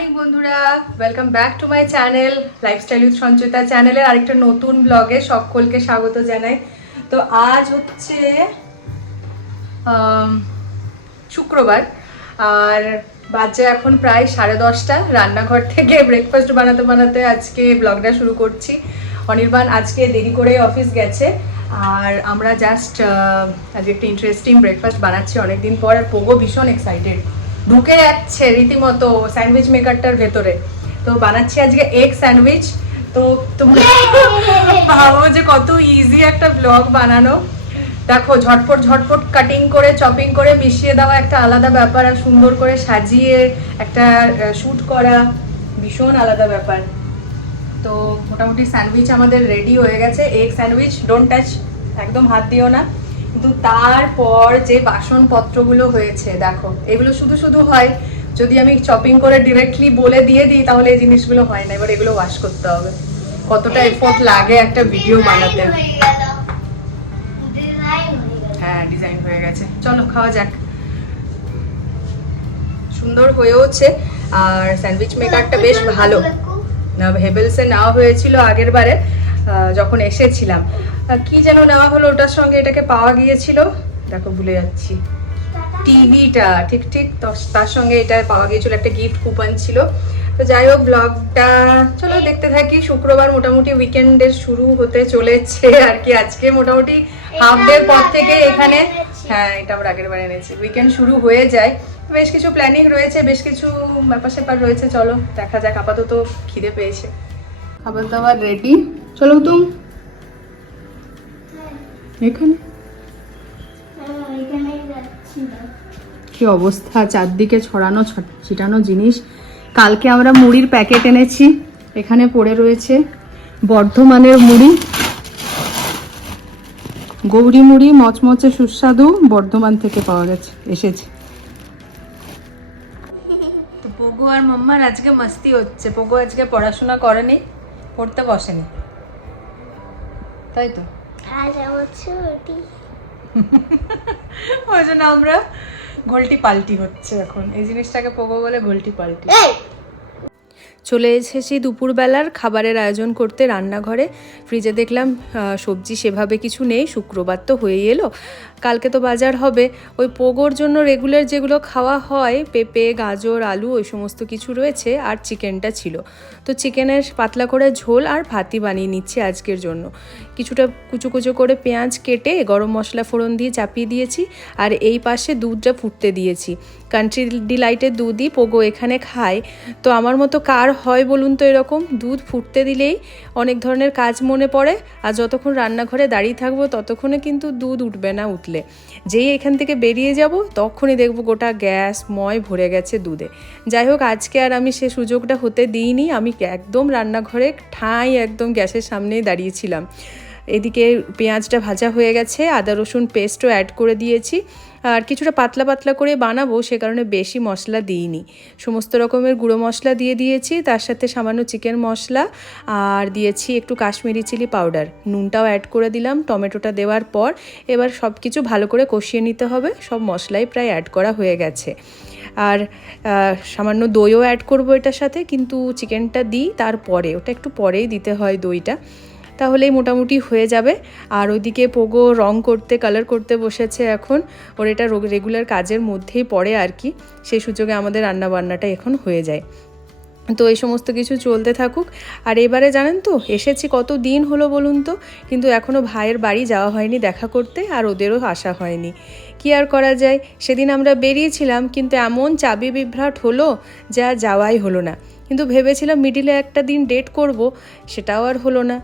Welcome back to my channel lifestyle with Sanchita চ্যানেলের আরেকটা নতুন ব্লগে সকলকে স্বাগত জানাই। তো আজ হচ্ছে শুক্রবার, আর বাজে এখন প্রায় সাড়ে দশটা। রান্নাঘর থেকে ব্রেকফাস্ট বানাতে বানাতে আজকে ব্লগটা শুরু করছি। অনির্বাণ আজকে দেরি করে অফিস গেছে, আর আমরা জাস্ট আজকে একটা ইন্টারেস্টিং ব্রেকফাস্ট বানাচ্ছি অনেকদিন পর, আর পোগো ভীষণ এক্সাইটেড ঢুকে যাচ্ছে রীতিমতো স্যান্ডউইচ মেকারটার ভেতরে। তো বানাচ্ছি আজকে এগ স্যান্ডউইচ। তো তোমরা ভাবো যে কত ইজি একটা ব্লগ বানানো। দেখো ঝটপট ঝটপট কাটিং করে চপিং করে মিশিয়ে দেওয়া একটা আলাদা ব্যাপার আর সুন্দর করে সাজিয়ে একটা শ্যুট করা ভীষণ আলাদা ব্যাপার। তো মোটামুটি স্যান্ডউইচ আমাদের রেডি হয়ে গেছে। এগ স্যান্ডউইচ ডোন্ট টাচ একদম হাত দিও না। কিন্তু তারপর যে বাসনপত্রগুলো হয়েছে দেখো এগুলো শুধু শুধু হয় যদি আমি চপিং করে ডিরেক্টলি বলে দিয়ে দিই তাহলে এই জিনিসগুলো হয় না। এবার এগুলো ওয়াশ করতে হবে। কতটা এফোর্ট লাগে একটা ভিডিও বানাতে। হ্যাঁ ডিজাইন হয়ে গেছে। চলো খাওয়া যাক। সুন্দর হয়েওছে। আর স্যান্ডউইচ মেকারটা বেশ ভালো। না হেভেলসে নেওয়া হয়েছিল আগের বারে। যখন এসেছিলাম কি যেন নেওয়া হলো ওটার সঙ্গে, এটাকে পাওয়া গিয়েছিল? দেখো, ভুলে যাচ্ছি। টিভিটা, ঠিক ঠিক তার সঙ্গে এটা পাওয়া গিয়েছিল, একটা গিফট কুপন ছিল। তো যাই হোক ব্লগটা চলো দেখতে থাকি। শুক্রবার মোটামুটি উইকেন্ডের শুরু হতে চলেছে আর কি। আজকে মোটামুটি হাফ ডে পর থেকে এখানে হ্যাঁ এটা আমরা আগের বার এনেছি। উইকেন্ড শুরু হয়ে যায়। বেশ কিছু প্ল্যানিং রয়েছে, বেশ কিছু ব্যাপার স্যাপার রয়েছে। চলো, দেখা যাক, আপাতত খিদে পেয়েছে। খাবার দাবার রেডি চলো তুমি এখানে? কি অবস্থা? চারদিকে ছড়ানো ছ- ছিটানো জিনিস। কালকে আমরা মুড়ির প্যাকেট এনেছি। এখানে পড়ে রয়েছে বর্ধমানের মুড়ি। গৌরী মুড়ি মচমচে সুস্বাদু বর্ধমান থেকে পাওয়া গেছে এসেছে। তো পোগো আর মাম্মার আজকে মাস্তি হচ্ছে। পোগো আজকে পড়াশোনা করেনি পড়তে বসেনি। তাই তো? আজ আমার ছুটি। ওই জন্য আমরা ঘোলটি পাল্টি হচ্ছে এখন। এই জিনিসটাকে পোগো বলে ঘোলটি পাল্টি। চলে এসেছি দুপুরবেলার খাবারের আয়োজন করতে রান্নাঘরে। ফ্রিজে দেখলাম সবজি সেভাবে কিছু নেই, শুক্রবার তো হয়েই এলো। কালকে তো বাজার হবে। ওই পোগোর জন্য রেগুলার যেগুলো খাওয়া হয়, পেঁপে, গাজর, আলু, ওই সমস্ত কিছু রয়েছে আর চিকেনটা ছিল। তো চিকেনের পাতলা করে ঝোল আর ভাতি বানিয়ে নিচ্ছি আজকের জন্য। কিছুটা কুচো কুচো করে পেঁয়াজ কেটে, গরম মশলা ফোড়ন দিয়ে চাপিয়ে দিয়েছি আর এই পাশে দুধটা ফুটতে দিয়েছি। কান্ট্রি ডিলাইটের দুধই পোগো এখানে খায়। তো আমার মতো কার হয় বলুন তো এরকম, দুধ ফুটতে দিলেই অনেক ধরনের কাজ মনে পড়ে আর যতক্ষণ রান্নাঘরে দাঁড়িয়ে থাকব ততক্ষণে কিন্তু দুধ উঠবে না উঠলে। যেই এখান থেকে বেরিয়ে যাব তখনই দেখব গোটা গ্যাস ময় ভরে গেছে দুধে। যাই হোক, আজকে আর আমি সে সুযোগটা হতে দিইনি। আমি একদম রান্নাঘরে ঠাঁই একদম গ্যাসের সামনেই দাঁড়িয়েছিলাম। এদিকে পেঁয়াজটা ভাজা হয়ে গেছে, আদা, রসুন পেস্টও অ্যাড করে দিয়েছি। আর কিছুটা পাতলা পাতলা করে বানাবো, সে কারণে বেশি মশলা দিইনি। সমস্ত রকমের গুঁড়ো মশলা দিয়ে দিয়েছি, তার সাথে সামান্য চিকেন মশলা, আর দিয়েছি একটু কাশ্মীরি চিলি পাউডার নুনটাও অ্যাড করে দিলাম, টমেটোটা দেওয়ার পর এবার সব কিছু ভালো করে কষিয়ে নিতে হবে, সব মশলাই প্রায় অ্যাড করা হয়ে গেছে। আর সামান্য দইও অ্যাড করব এটার সাথে, কিন্তু চিকেনটা দিই, তারপরে, ওটা একটু পরেই দিতে হয় দইটা। তাহলেই মোটামুটি হয়ে যাবে। আর ওইদিকে পোগো রং করতে কালার করতে বসেছে এখন। ওর এটা রেগুলার কাজের মধ্যেই পড়ে আর কি। সেই সুযোগে আমাদের রান্না বান্নাটা এখন হয়ে যায়। তো এই সমস্ত কিছু চলতে থাকুক। আর এবারে জানেন তো, এসেছি কত দিন হলো বলুন তো? কিন্তু এখনও ভাইয়ের বাড়ি যাওয়া হয়নি দেখা করতে, আর ওদেরও আসা হয়নি। কি আর করা যায়? সেদিন আমরা বেরিয়েছিলাম, কিন্তু এমন চাবি বিভ্রাট হলো যা যাওয়াই হলো না। কিন্তু ভেবেছিলাম মিডিলে একটা দিন ডেট করব, সেটাও আর হলো না।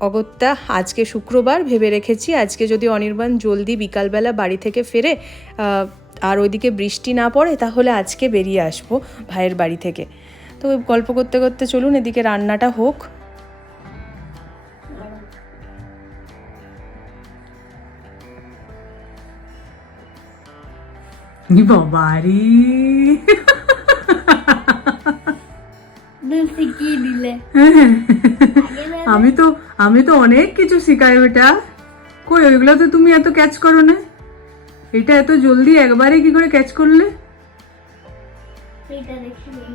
অগত্যা আজকে শুক্রবার ভেবে রেখেছি আজকে যদি অনির্বাণ জলদি বিকালবেলা বাড়ি থেকে ফেরে আর ওইদিকে বৃষ্টি না পড়ে তাহলে আজকে বেরিয়ে আসব ভাইয়ের বাড়ি থেকে। তো ওই গল্প করতে করতে চলুন এদিকে রান্নাটা হোক। বাবারি দিলে? আমি তো আমি তো অনেক কিছু শিখাই বেটা। কই ওইগুলো তো তুমি এত ক্যাচ করো না এটা এত জলদি একবারে কি করে ক্যাচ করলে?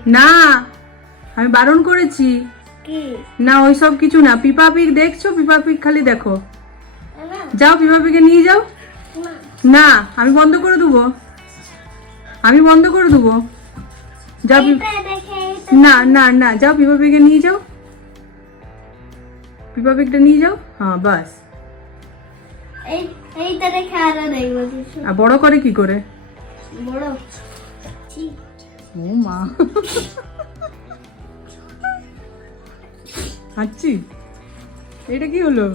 না। আমি বারণ করেছি। না ওই সব কিছু না। পিপা পিক দেখছ? পিপা পিক খালি দেখো। যাও পিপা পিকে নিয়ে যাও। না। আমি বন্ধ করে দেবো। আমি বন্ধ করে দেবো। যাও না না না। যাও পিপা পিকে নিয়ে যাও। পিপা পিকটা নিয়ে যাও? হ্যাঁ বাস। এইটা দেখে আরও দেখব আর বড় করে কি করে? বড়? ও মা। হাঁচি? এটা কি হলো?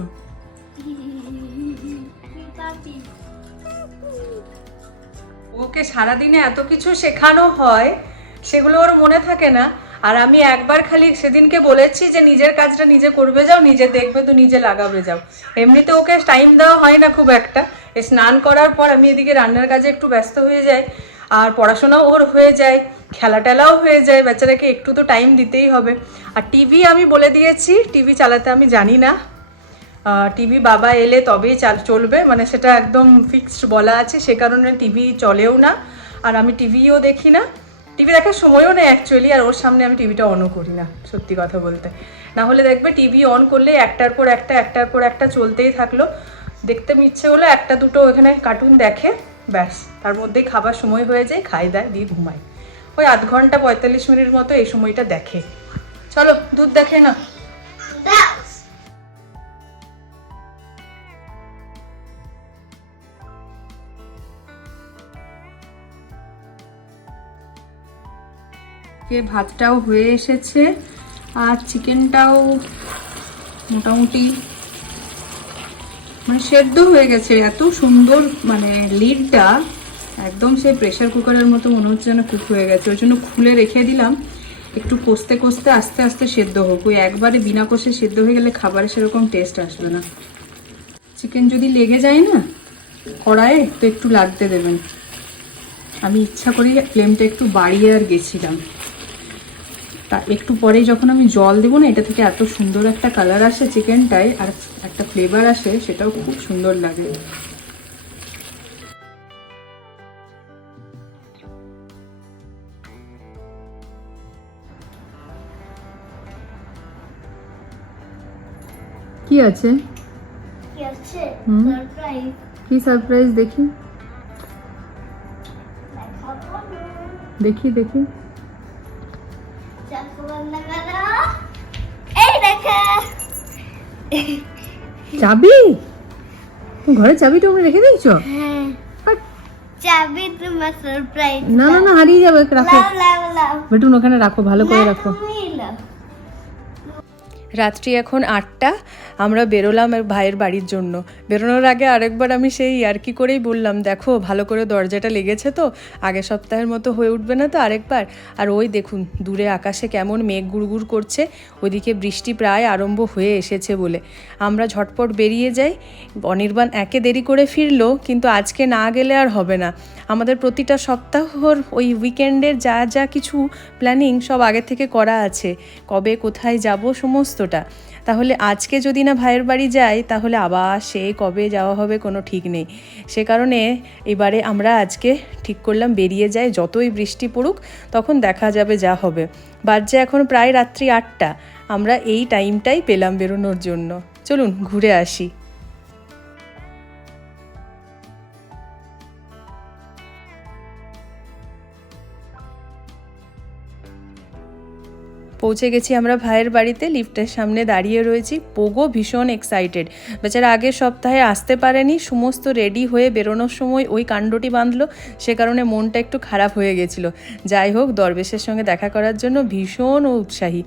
ওকে সারাদিনে এত কিছু শেখানো হয় সেগুলো ওর মনে থাকে না। আর আমি একবার খালি সেদিনকে বলেছি যে নিজের কাজটা নিজে করবে যাও, নিজে দেখবে তো নিজে লাগাবে যাও। এমনিতে ওকে টাইম দেওয়া হয় না খুব একটা। স্নান করার পর আমি এদিকে রান্নার কাজে একটু ব্যস্ত হয়ে যাই। আর পড়াশোনাও ওর হয়ে যায় খেলা টেলাও হয়ে যায় বাচ্চাটাকে একটু তো টাইম দিতেই হবে। আর টিভি আমি বলে দিয়েছি টিভি চালাতে আমি জানি না। টিভি বাবা এলে তবেই চাল, চলবে। মানে সেটা একদম ফিক্সড বলা আছে, সে কারণে টিভি চলেও না। আর আমি টিভিও দেখি না। টিভি দেখার সময়ও নেই অ্যাকচুয়ালি আর ওর সামনে আমি টিভিটা অনও করি না, সত্যি কথা বলতে। না হলে দেখবে টিভি অন করলে একটার পর একটা, একটার পর একটা চলতেই থাকল। দেখতে ইচ্ছে হলো একটা দুটো এখানে কার্টুন দেখে, ব্যাস, তার মধ্যেই খাবার সময় হয়ে যায়, খাই দেয়, দিয়ে ঘুমায় ওই আধ ঘণ্টা পঁয়তাল্লিশ মিনিট মতো এই সময়টা দেখে। চলো, দুধ দেখে না দাও কে ভাতটাও হয়ে এসেছে আর চিকেনটাও মোটামুটি মানে সেদ্ধ হয়ে গেছে। এত সুন্দর মানে লিডটা, একদম সেই প্রেশার কুকারের মতো মনে হচ্ছে যেন কুক হয়ে গেছে। ওই জন্য খুলে রেখে দিলাম। একটু কষতে কষতে আস্তে আস্তে সেদ্ধ হোক। ওই একবারে বিনা কষে সেদ্ধ হয়ে গেলে খাবারে সেরকম টেস্ট আসবে না। চিকেন যদি লেগে যায় না, কড়াইয়ে তো একটু লাগতে দেবেন। আমি ইচ্ছা করি ফ্লেমটা একটু বাড়িয়ে আর গেছিলাম। তা একটু পরেই যখন আমি জল দেবো না এটা থেকে এত সুন্দর একটা কালার আসে চিকেনটায় আর একটা ফ্লেভার আসে সেটাও খুব সুন্দর লাগে। কি আছে? কি সারপ্রাইজ দেখি? দেখি দেখি চাকু বন্ধ করো এই দেখো চাবি ঘরে চাবি তোমরা রেখে দিয়েছ? হ্যাঁ। চাবি তোমার সারপ্রাইজ না না না হারিয়ে যাবে রাখো। লাও লাও লাও। বেটুন ওখানে রাখো ভালো করে রাখো। রাত্রি এখন আটটা, আমরা বেরোলাম ভাইয়ের বাড়ির জন্য। বেরোনোর আগে আরেকবার আমি সেই আর কি করেই বললাম, দেখো, ভালো করে দরজাটা লেগেছে তো, আগের সপ্তাহের মতো হয়ে উঠবে না তো আরেকবার। আর ওই দেখুন, দূরে আকাশে কেমন মেঘ গুড়গুড় করছে ওদিকে বৃষ্টি প্রায় আরম্ভ হয়ে এসেছে বলে। আমরা ঝটপট বেরিয়ে যাই, অনির্বাণ একে দেরি করে ফিরলো, কিন্তু আজকে না গেলে আর হবে না। আমাদের প্রতিটা সপ্তাহর ওই উইকেন্ডের যা যা কিছু প্ল্যানিং সব আগে থেকে করা আছে। কবে কোথায় যাব সমস্তটা তাহলে আজকে যদি না ভাইয়ের বাড়ি যাই, তাহলে আবার সে কবে যাওয়া হবে কোনো ঠিক নেই। সে কারণে এবারে আমরা আজকে ঠিক করলাম, বেরিয়ে যাই, যতই বৃষ্টি পড়ুক, তখন দেখা যাবে যা হবে। বাজছে এখন প্রায় রাত্রি আটটা। আমরা এই টাইমটাই পেলাম বেরোনোর জন্য। চলুন, ঘুরে আসি। পৌঁছে গেছি আমরা ভাইয়ের বাড়িতে, লিফটের সামনে দাঁড়িয়ে রয়েছি। পোগো ভীষণ এক্সাইটেড বেচারা আগের সপ্তাহে আসতে পারেনি, সমস্ত রেডি হয়ে বেরোনোর সময় ওই কাণ্ডটি বাঁধলো, সে কারণে মনটা একটু খারাপ হয়ে গেছিল। যাই হোক, দরবেশের সঙ্গে দেখা করার জন্য ভীষণ উৎসাহী।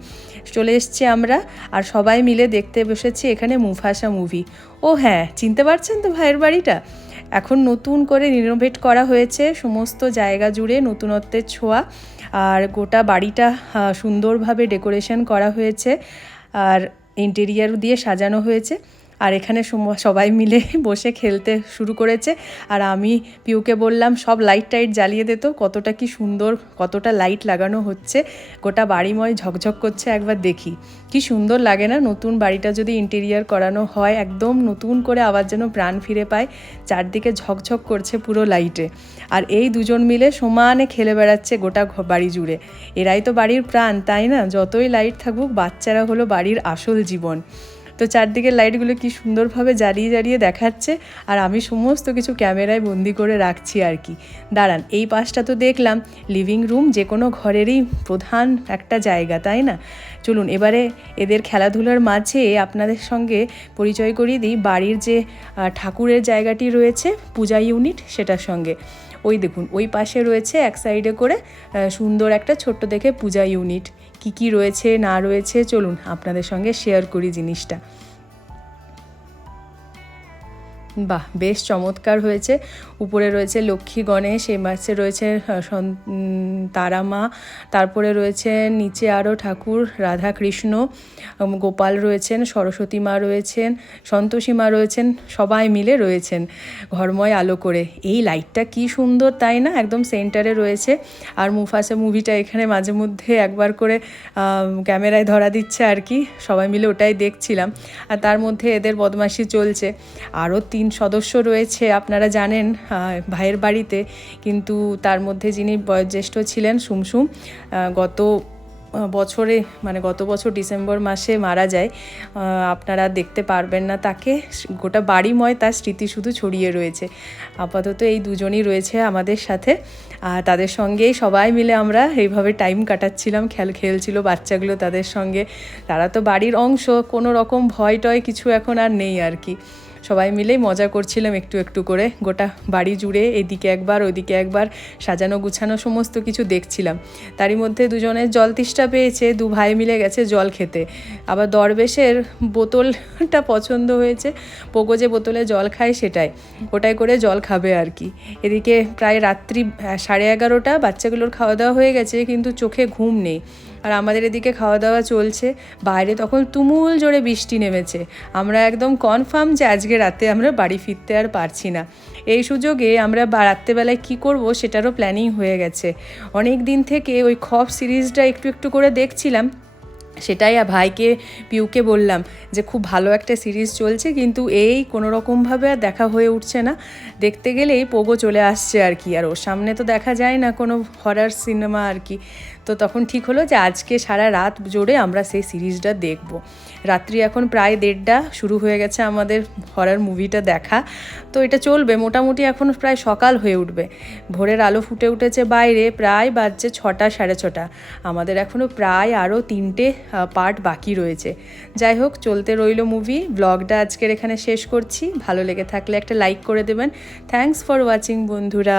চলে এসছি আমরা, আর সবাই মিলে দেখতে বসেছি এখানে মুফাসা মুভি ও হ্যাঁ চিনতে পারছেন তো ভাইয়ের বাড়িটা? এখন নতুন করে রিনোভেট করা হয়েছে, সমস্ত জায়গা জুড়ে নতুনত্বের ছোঁয়া। আর গোটা বাড়িটা সুন্দরভাবে ডেকোরেশন করা হয়েছে। আর ইন্টেরিয়ার দিয়ে সাজানো হয়েছে। আর এখানে সবাই মিলে বসে খেলতে শুরু করেছে। আর আমি পিউকে বললাম, সব লাইট টাইট জ্বালিয়ে দিত কতটা কি সুন্দর, কতটা লাইট লাগানো হচ্ছে। গোটা বাড়িময় ঝকঝক করছে, একবার দেখি। কি সুন্দর লাগে না, নতুন বাড়িটা যদি ইন্টেরিয়ার করানো হয়, একদম নতুন করে আবার যেন প্রাণ ফিরে পায়। চারদিকে ঝকঝক করছে পুরো লাইটে আর এই দুজন মিলে সমানে খেলে বেড়াচ্ছে গোটা বাড়ি জুড়ে। এরাই তো বাড়ির প্রাণ, তাই না? যতই লাইট থাকুক, বাচ্চারা হলো বাড়ির আসল জীবন। তো চারদিকের লাইটগুলো কি সুন্দরভাবে জ্বালিয়ে জ্বালিয়ে দেখাচ্ছে আর আমি সমস্ত কিছু ক্যামেরায় বন্দি করে রাখছি আর কি। দাঁড়ান, এই পাশটা তো দেখলাম লিভিং রুম যে কোনো ঘরেরই প্রধান একটা জায়গা, তাই না? চলুন, এবারে এদের খেলাধুলার মাঝে আপনাদের সঙ্গে পরিচয় করিয়ে দিই, বাড়ির যে ঠাকুরের জায়গাটি রয়েছে, পূজা ইউনিট, সেটার সঙ্গে। ওই দেখুন, ওই পাশে রয়েছে এক সাইডে করে সুন্দর একটা ছোট্ট দেখে পূজা ইউনিট। কি কি রয়েছে, না রয়েছে, চলুন আপনাদের সঙ্গে শেয়ার করি জিনিসটা। বাহ, বেশ চমৎকার হয়েছে। উপরে রয়েছে লক্ষ্মী গণেশ এই মাসে রয়েছে তারা মা, তারপরে রয়েছে নিচে আরও ঠাকুর রাধা কৃষ্ণ গোপাল রয়েছেন, সরস্বতী মা রয়েছেন, সন্তোষী মা রয়েছেন, সবাই মিলে রয়েছেন ঘরময় আলো করে। এই লাইটটা কি সুন্দর, তাই না? একদম সেন্টারে রয়েছে। আর মুফাসা মুভিটা এখানে মাঝে মধ্যে একবার করে ক্যামেরায় ধরা দিচ্ছে আর কি। সবাই মিলে ওটাই দেখছিলাম। আর তার মধ্যে এদের বদমাশি চলছে। আরও তিন সদস্য রয়েছে, আপনারা জানেন ভাইয়ের বাড়িতে। কিন্তু তার মধ্যে যিনি বয়োজ্যেষ্ঠ ছিলেন, সুমসুম গত বছরে মানে গত বছর ডিসেম্বর মাসে মারা যায়। আপনারা দেখতে পারবেন না তাকে। গোটা বাড়িময় তার স্মৃতি শুধু ছড়িয়ে রয়েছে। আপাতত এই দুজনই রয়েছে আমাদের সাথে। আর তাদের সঙ্গেই সবাই মিলে আমরা এইভাবে টাইম কাটাচ্ছিলাম, খেল খেলছিল বাচ্চাগুলো তাদের সঙ্গে। তারা তো বাড়ির অংশ, কোনো রকম ভয় টয় কিছু এখন আর নেই আর কি। সবাই মিলেই মজা করছিলাম একটু একটু করে। গোটা বাড়ি জুড়ে এদিকে একবার ওদিকে একবার সাজানো গুছানো সমস্ত কিছু দেখছিলাম। তারই মধ্যে দুজনের জল তেষ্টা পেয়েছে, দু ভাই মিলে গেছে জল খেতে। আবার দরবেশের বোতলটা পছন্দ হয়েছে, পোগো যে বোতলে জল খায় সেটাই। ওটাই করে জল খাবে আর কি। এদিকে প্রায় রাত্রি সাড়ে এগারোটা, বাচ্চাগুলোর খাওয়া দাওয়া হয়ে গেছে, কিন্তু চোখে ঘুম নেই। আর আমাদের এদিকে খাওয়া দাওয়া চলছে। বাইরে তখন তুমুল জোরে বৃষ্টি নেমেছে। আমরা একদম কনফার্ম যে আজকে রাতে আমরা বাড়ি ফিরতে আর পারছি না। এই সুযোগে আমরা রাত্রেবেলায় কী করব সেটারও প্ল্যানিং হয়ে গেছে। অনেক দিন থেকে ওই খপ সিরিজটা একটু একটু করে দেখছিলাম। সেটাই আর ভাইকে, পিউকে বললাম যে খুব ভালো একটা সিরিজ চলছে কিন্তু এই কোনো রকমভাবে আর দেখা হয়ে উঠছে না। দেখতে গেলেই পোগো চলে আসছে আর কি। আর ওর সামনে তো দেখা যায় না কোনো হরার সিনেমা আর কি। তো তখন ঠিক হলো যে আজকে সারা রাত জোরে আমরা সেই সিরিজটা দেখব। রাত্রি এখন প্রায় দেড়টা, শুরু হয়ে গেছে আমাদের হরার মুভিটা দেখা। তো এটা চলবে, মোটামুটি এখন প্রায় সকাল হয়ে উঠবে। ভোরের আলো ফুটে উঠেছে বাইরে, প্রায় বাজছে ছটা, সাড়ে ছটা। আমাদের এখনও প্রায় আরও তিনটে পার্ট বাকি রয়েছে। যাই হোক, চলতে রইল মুভি ব্লগটা আজকের এখানে শেষ করছি। ভালো লেগে থাকলে একটা লাইক করে দেবেন। থ্যাঙ্কস ফর ওয়াচিং বন্ধুরা।